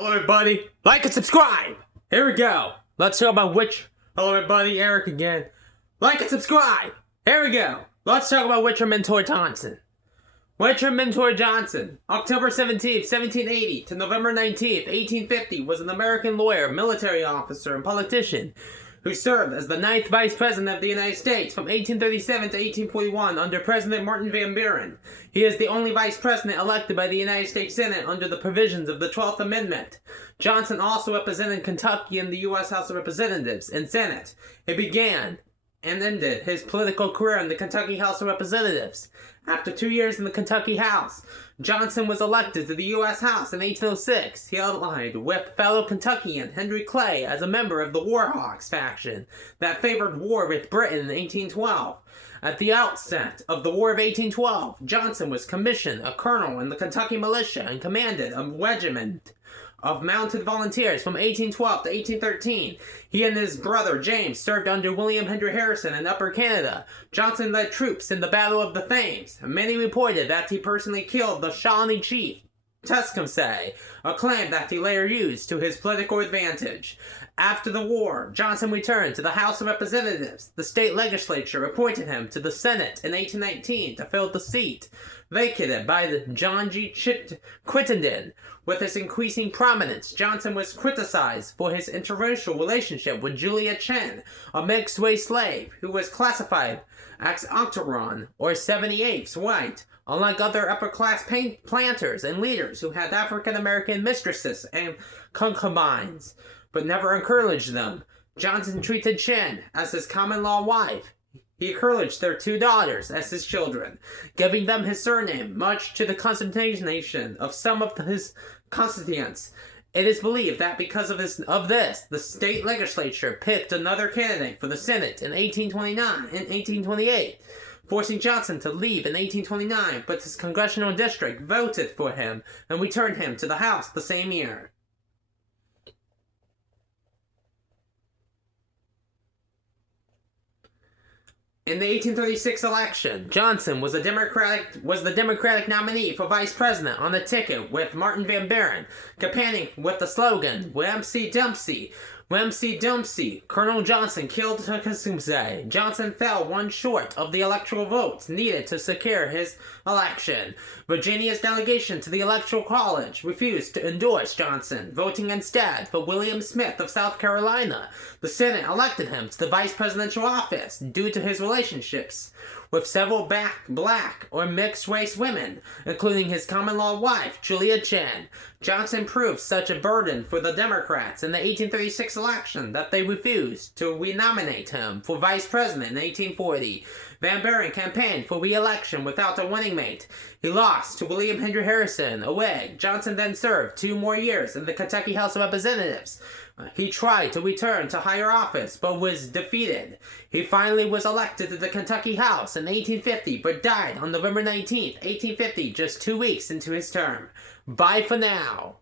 Hello everybody, like and subscribe! Here we go. Let's talk about Hello everybody, Eric again. Like and subscribe! Here we go. Let's talk about Witcher Mentor Johnson. Witcher Mentor Johnson, October 17th, 1780 to November 19th, 1850, was an American lawyer, military officer, and politician who served as the 9th Vice President of the United States from 1837 to 1841 under President Martin Van Buren. He is the only Vice President elected by the United States Senate under the provisions of the 12th Amendment. Johnson also represented Kentucky in the U.S. House of Representatives and Senate. He began and ended his political career in the Kentucky House of Representatives. After 2 years in the Kentucky House, Johnson was elected to the U.S. House in 1806. He allied with fellow Kentuckian Henry Clay as a member of the Warhawks faction that favored war with Britain in 1812. At the outset of the War of 1812, Johnson was commissioned a colonel in the Kentucky militia and commanded a regiment of mounted volunteers from 1812 to 1813. He and his brother James served under William Henry Harrison in Upper Canada. Johnson led troops in the Battle of the Thames. Many reported that he personally killed the Shawnee chief Tecumseh, a claim that he later used to his political advantage. After the war, Johnson returned to the House of Representatives. The state legislature appointed him to the Senate in 1819 to fill the seat vacated by John G. Crittenden. With his increasing prominence, Johnson was criticized for his interracial relationship with Julia Chen, a mixed-race slave who was classified as octoroon, or 78th white, unlike other upper-class planters and leaders who had African-American mistresses and concubines, but never encouraged them. Johnson treated Chen as his common-law wife. He encouraged their 2 daughters as his children, giving them his surname, much to the consternation of some of his constituents. It is believed that because of this, the state legislature picked another candidate for the Senate in 1829 and 1828, forcing Johnson to leave in 1829, but his congressional district voted for him and returned him to the House the same year. In the 1836 election, Johnson was the Democratic nominee for vice president on the ticket with Martin Van Buren, campaigning with the slogan, Wamsi Dumpsy. Wamsi Dumpsy. Colonel Johnson killed Tecumseh. Johnson fell one short of the electoral votes needed to secure his election. Virginia's delegation to the Electoral College refused to endorse Johnson, voting instead for William Smith of South Carolina. The Senate elected him to the vice presidential office due to his relationships with several black or mixed-race women, including his common-law wife, Julia Chen. Johnson proved such a burden for the Democrats in the 1836 election that they refused to renominate him for vice president in 1840. Van Buren campaigned for re-election without a running mate. He lost to William Henry Harrison, a Whig. Johnson then served 2 more years in the Kentucky House of Representatives. He tried to return to higher office, but was defeated. He finally was elected to the Kentucky House in 1850, but died on November 19, 1850, just 2 weeks into his term. Bye for now.